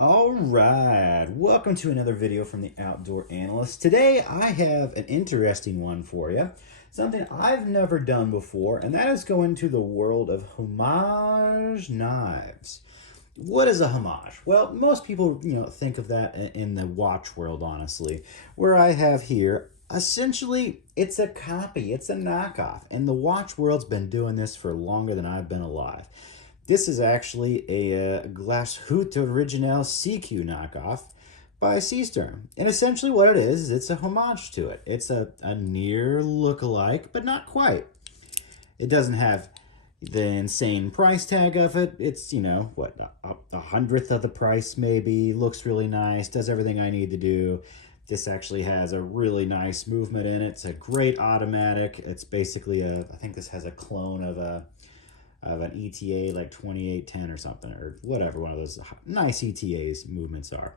All right, welcome to another video from the Outdoor Analyst. Today I have an interesting one for you, something I've never done before, and that is go into the world of homage knives. What is a homage? Well, most people, think of that in the watch world, honestly. Where I have here, essentially, it's a copy, it's a knockoff, and the watch world's been doing this for longer than I've been alive. This is actually a Glashütte Original CQ knockoff by Seastern. And essentially what it is it's a homage to it. It's a near look-alike, but not quite. It doesn't have the insane price tag of it. It's, what, a hundredth of the price maybe. Looks really nice, does everything I need to do. This actually has a really nice movement in it. It's a great automatic. It's basically I think this has a clone of an ETA like 2810 or something, or whatever one of those nice ETAs movements are.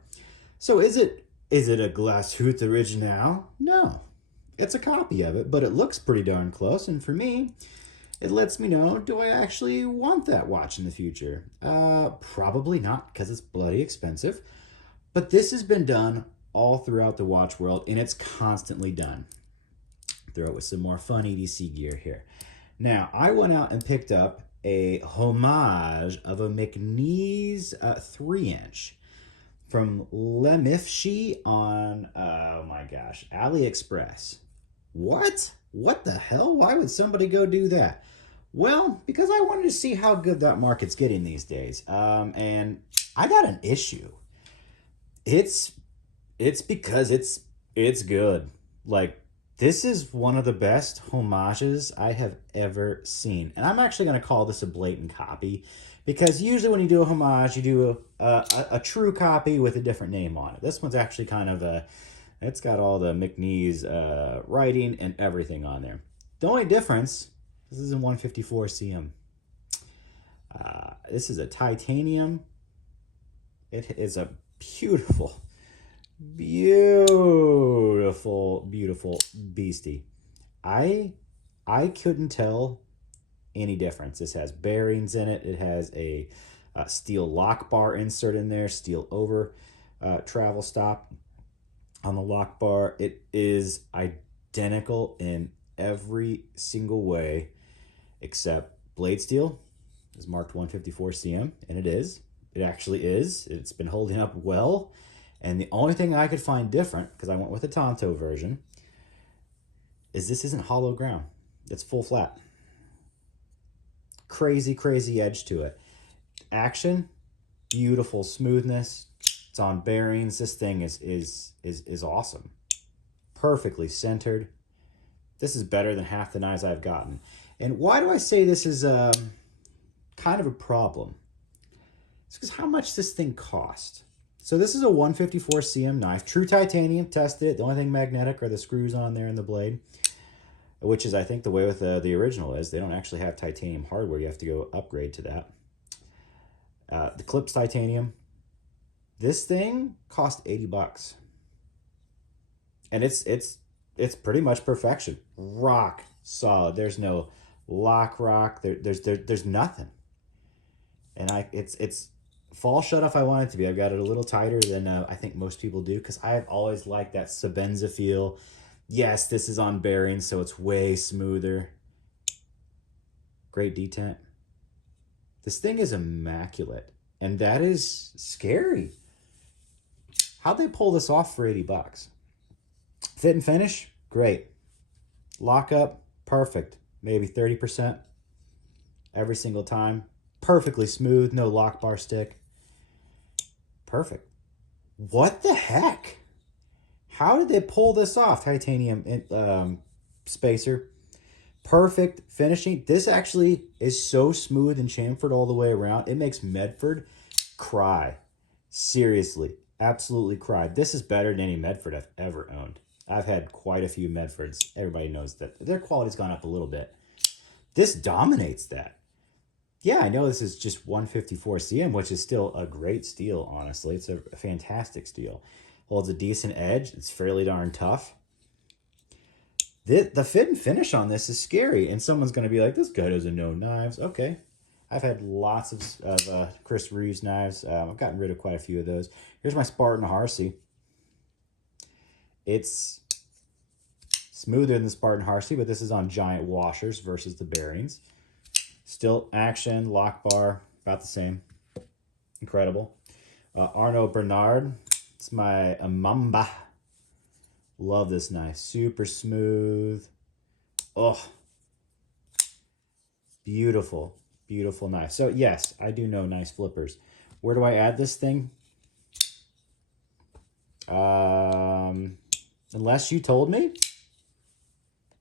So is it a Glashütte Original? No. It's a copy of it, but it looks pretty darn close, and for me, it lets me know, do I actually want that watch in the future? Probably not, because it's bloody expensive. But this has been done all throughout the watch world, and it's constantly done. Throw it with some more fun EDC gear here. Now, I went out and picked up a homage of a Mcnees 3-inch from Lemifshe on, oh my gosh, AliExpress. What the hell? Why would somebody go do that? Well, because I wanted to see how good that market's getting these days. And I got an issue. It's because it's good. Like, this is one of the best homages I have ever seen. And I'm actually going to call this a blatant copy, because usually when you do a homage, you do a true copy with a different name on it. This one's actually kind of it's got all the Mcnees writing and everything on there. The only difference, this is in 154 cm. This is a titanium. It is a beautiful beastie. I couldn't tell any difference. This has bearings in it. It has a steel lock bar insert in there, steel over travel stop on the lock bar. It is identical in every single way except blade steel is marked 154 cm, and it actually is. It's been holding up well. And the only thing I could find different, because I went with the Tonto version, is this isn't hollow ground. It's full flat. Crazy, crazy edge to it. Action, beautiful smoothness. It's on bearings. This thing is awesome. Perfectly centered. This is better than half the knives I've gotten. And why do I say this is kind of a problem? It's because how much this thing cost. So this is a 154 cm knife, true titanium, tested it. The only thing magnetic are the screws on there in the blade, which is, I think, the way with the original is. They don't actually have titanium hardware. You have to go upgrade to that. The clip's titanium. This thing cost 80 bucks. And it's pretty much perfection. Rock solid. There's no rock. There's nothing. And it's fall shut if I want it to be. I've got it a little tighter than I think most people do, because I've always liked that Sebenza feel. Yes, this is on bearings, so it's way smoother. Great detent. This thing is immaculate, and that is scary. How'd they pull this off for 80 bucks? Fit and finish? Great. Lock up? Perfect. Maybe 30% every single time. Perfectly smooth, no lock bar stick. Perfect. What the heck? How did they pull this off? Titanium spacer. Perfect finishing. This actually is so smooth and chamfered all the way around. It makes Medford cry. Seriously. Absolutely cry. This is better than any Medford I've ever owned. I've had quite a few Medfords. Everybody knows that their quality's gone up a little bit. This dominates that. Yeah, I know this is just 154 cm, which is still a great steel, honestly. It's a fantastic steel. Holds a decent edge. It's fairly darn tough. The fit and finish on this is scary, and someone's going to be like, this guy doesn't know knives. Okay. I've had lots of Chris Reeves knives. I've gotten rid of quite a few of those. Here's my Spartan Harsey. It's smoother than the Spartan Harsey, but this is on giant washers versus the bearings. Still action, lock bar, about the same. Incredible. Arnaud Bernard. It's my Amamba. Love this knife. Super smooth. Oh, beautiful, beautiful knife. So yes, I do know nice flippers. Where do I add this thing? Unless you told me,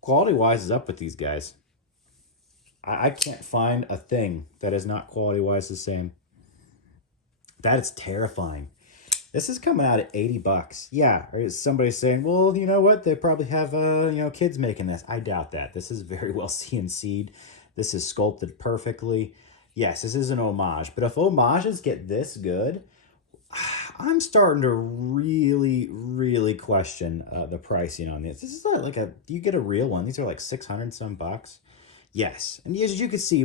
quality-wise is up with these guys. I can't find a thing that is not quality-wise the same. That is terrifying. This is coming out at 80 bucks. Yeah, or is somebody saying, well, you know what? They probably have, kids making this. I doubt that. This is very well CNC'd. This is sculpted perfectly. Yes, this is an homage. But if homages get this good, I'm starting to really, really question the pricing on this. This is like do you get a real one? These are like 600 some bucks. Yes, and as you can see,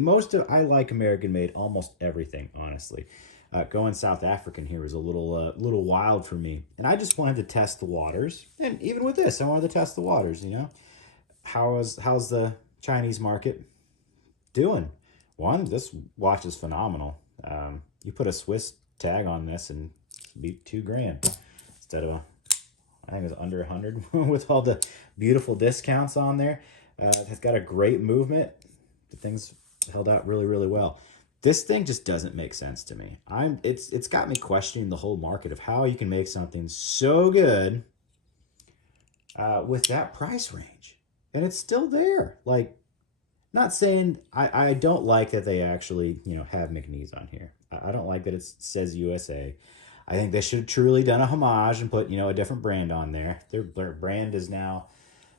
I like American made almost everything, honestly. Going South African here was a little wild for me, and I just wanted to test the waters. And even with this, I wanted to test the waters. You know, how's the Chinese market doing? One, this watch is phenomenal. You put a Swiss tag on this, and it'd be $2,000 instead of I think it was under 100 with all the beautiful discounts on there. It's got a great movement. The thing's held out really, really well. This thing just doesn't make sense to me. It's got me questioning the whole market of how you can make something so good with that price range. And it's still there. Like, not saying I don't like that they actually, have Mcnees on here. I don't like that it says USA. I think they should have truly done a homage and put, a different brand on there. Their brand is now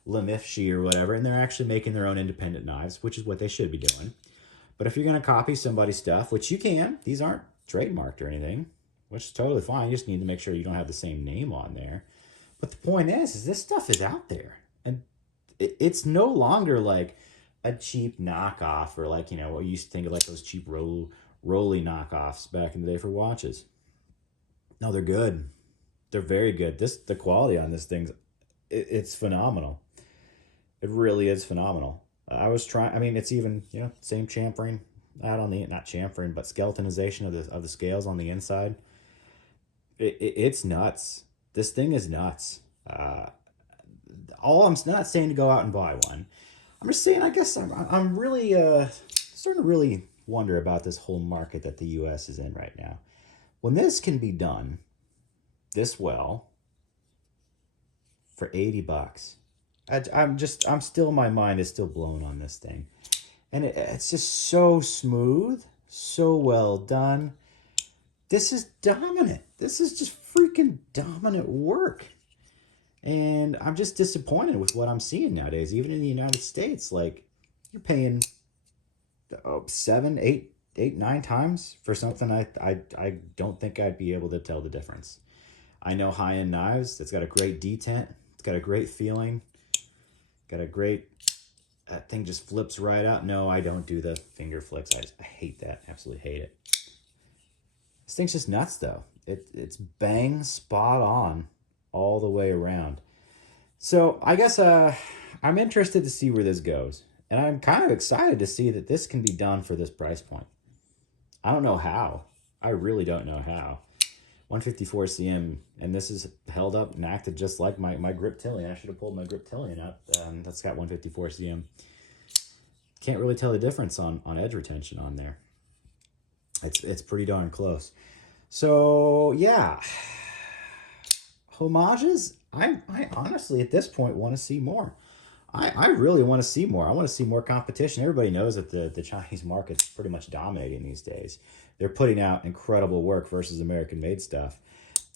Lemifshe or whatever, and they're actually making their own independent knives, which is what they should be doing. But if you're going to copy somebody's stuff, which you can, these aren't trademarked or anything, which is totally fine. You just need to make sure you don't have the same name on there. But the point is this stuff is out there. And it's no longer like a cheap knockoff or like, what you used to think of like those cheap Rolly knockoffs back in the day for watches. No, they're good. They're very good. The quality on this thing, it's phenomenal. It really is phenomenal. I was trying, it's even, same chamfering out on the, not chamfering, but skeletonization of the scales on the inside. It's nuts. This thing is nuts. I'm not saying to go out and buy one. I'm just saying, I guess I'm really starting to really wonder about this whole market that the U.S. is in right now. When this can be done this well for 80 bucks, my mind is still blown on this thing. And it's just so smooth, so well done. This is dominant. This is just freaking dominant work. And I'm just disappointed with what I'm seeing nowadays, even in the United States. Like, you're paying 7, 8, 9 times for something I don't think I'd be able to tell the difference. I know high-end knives. It's got a great detent. It's got a great feeling. Got a great, that thing just flips right out. No, I don't do the finger flicks. I hate that. Absolutely hate it. This thing's just nuts, though. It's bang spot on all the way around. So I guess I'm interested to see where this goes. And I'm kind of excited to see that this can be done for this price point. I don't know how. I really don't know how. 154 cm, and this is held up and acted just like my grip Tillion. I should have pulled my grip Tillion out. That's got 154 cm. Can't really tell the difference on edge retention on there. It's pretty darn close. So yeah, homages. I honestly at this point want to see more. I really want to see more. I want to see more competition. Everybody knows that the Chinese market's pretty much dominating these days. They're putting out incredible work versus American-made stuff.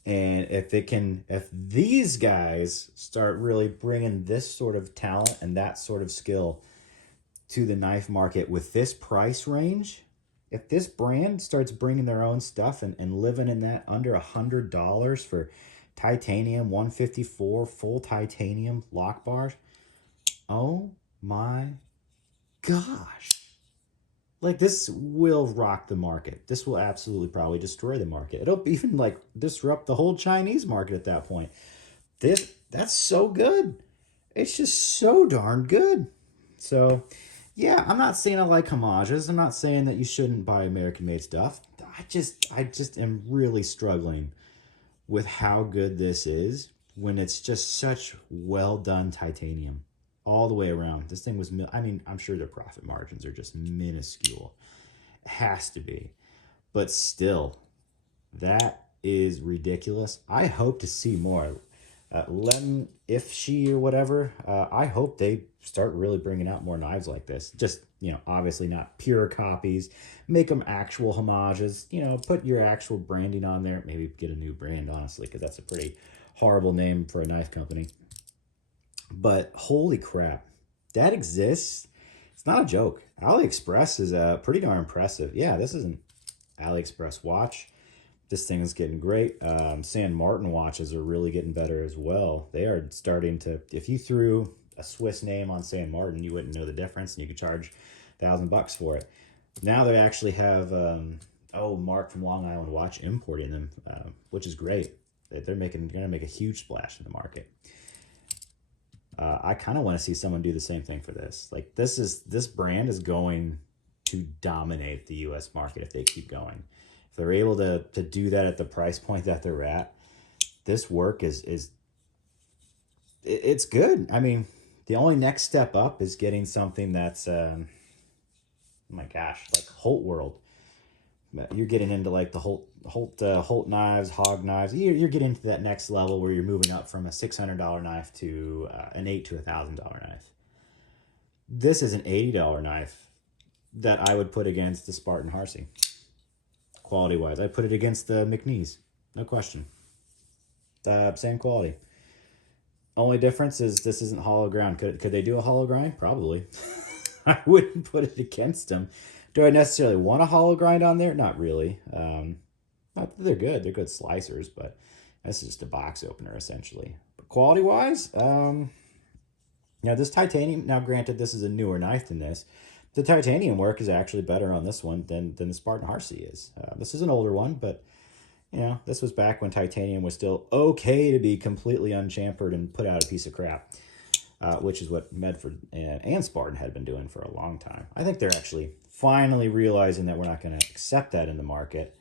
And if these guys start really bringing this sort of talent and that sort of skill to the knife market with this price range, if this brand starts bringing their own stuff and living in that under $100 for titanium 154 full titanium lock bars, oh my gosh. Like, this will rock the market. This will absolutely probably destroy the market. It'll even like disrupt the whole Chinese market at that point. That's so good. It's just so darn good. So, yeah, I'm not saying I like homages. I'm not saying that you shouldn't buy American made stuff. I just am really struggling with how good this is when it's just such well done titanium all the way around. This thing was, I mean, I'm sure their profit margins are just minuscule. It has to be. But still, that is ridiculous. I hope to see more. Lemifshe or whatever, I hope they start really bringing out more knives like this. Just, obviously not pure copies. Make them actual homages. Put your actual branding on there. Maybe get a new brand, honestly, because that's a pretty horrible name for a knife company. But holy crap, that exists. It's not a joke. AliExpress is pretty darn impressive. Yeah, this is an AliExpress watch. This thing is getting great. San Martin watches are really getting better as well. They are starting to, if you threw a Swiss name on San Martin, you wouldn't know the difference, and you could charge $1,000 for it. Now they actually have, Mark from Long Island Watch importing them, which is great. They're going to make a huge splash in the market. I kind of want to see someone do the same thing for this. Like, this brand is going to dominate the U.S. market if they keep going. If they're able to do that at the price point that they're at, this work it's good. I mean, the only next step up is getting something that's, oh my gosh, like Holt World. You're getting into like the Holt knives, hog knives. You're getting to that next level where you're moving up from a $600 knife to an $800 to $1,000 knife. This is an $80 knife that I would put against the Spartan Harsey. Quality wise, I put it against the Mcnees, no question. Same quality. Only difference is this isn't hollow ground. Could they do a hollow grind? Probably. I wouldn't put it against them. Do I necessarily want a hollow grind on there? Not really. They're good. They're good slicers, but this is just a box opener essentially. But quality wise, this titanium. Now, granted, this is a newer knife than this. The titanium work is actually better on this one than the Spartan Harsey is. This is an older one, but this was back when titanium was still okay to be completely unchamfered and put out a piece of crap. Which is what Medford and Spartan had been doing for a long time. I think they're actually finally realizing that we're not going to accept that in the market.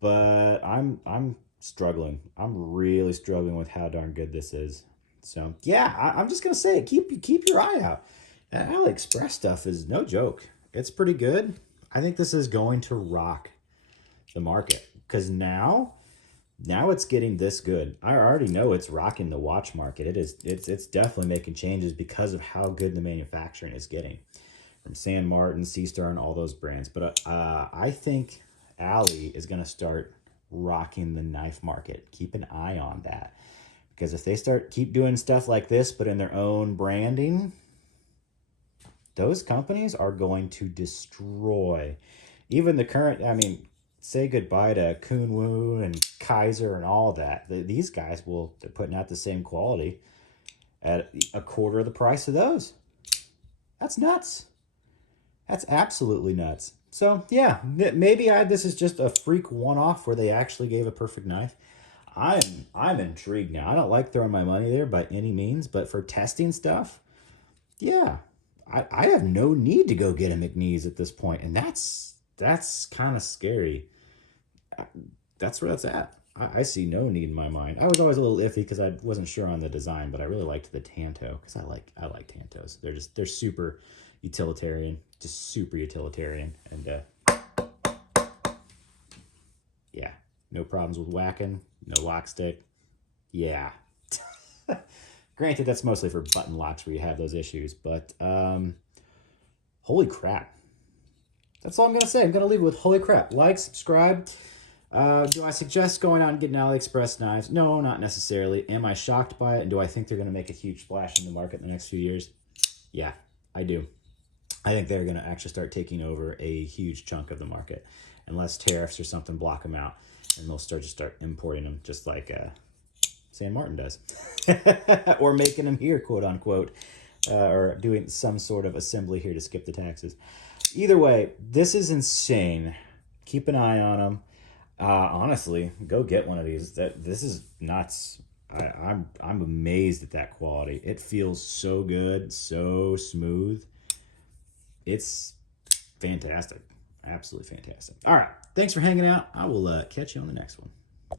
But I'm struggling. I'm really struggling with how darn good this is. So yeah, I'm just gonna say it. Keep your eye out. That AliExpress stuff is no joke. It's pretty good. I think this is going to rock the market because now it's getting this good. I already know it's rocking the watch market. It's definitely making changes because of how good the manufacturing is getting from San Martin, Seastar, and all those brands. But I think Ali is going to start rocking the knife market. Keep an eye on that because if they keep doing stuff like this but in their own branding, those companies are going to destroy even the current. I mean, say goodbye to Kunwu and Kaiser and all that. These guys they're putting out the same quality at a quarter of the price of those. That's nuts. That's absolutely nuts. So yeah, maybe this is just a freak one-off where they actually gave a perfect knife. I'm intrigued now. I don't like throwing my money there by any means, but for testing stuff, yeah, I have no need to go get a Mcnees at this point, and that's kind of scary. That's where that's at. I see no need in my mind. I was always a little iffy because I wasn't sure on the design, but I really liked the Tanto because I like Tantos. They're super utilitarian, just super utilitarian, and yeah, no problems with whacking, no lock stick. Yeah. Granted, that's mostly for button locks where you have those issues, but holy crap. That's all I'm going to say. I'm going to leave it with holy crap. Like, subscribe. Do I suggest going out and getting AliExpress knives? No, not necessarily. Am I shocked by it? And do I think they're going to make a huge splash in the market in the next few years? Yeah, I do. I think they're going to actually start taking over a huge chunk of the market unless tariffs or something block them out. And they'll start importing them just like San Martin does. Or making them here, quote unquote. Or doing some sort of assembly here to skip the taxes. Either way, this is insane. Keep an eye on them. Honestly, go get one of these. This is nuts. I'm amazed at that quality. It feels so good, so smooth. It's fantastic. Absolutely fantastic. All right. Thanks for hanging out. I will catch you on the next one.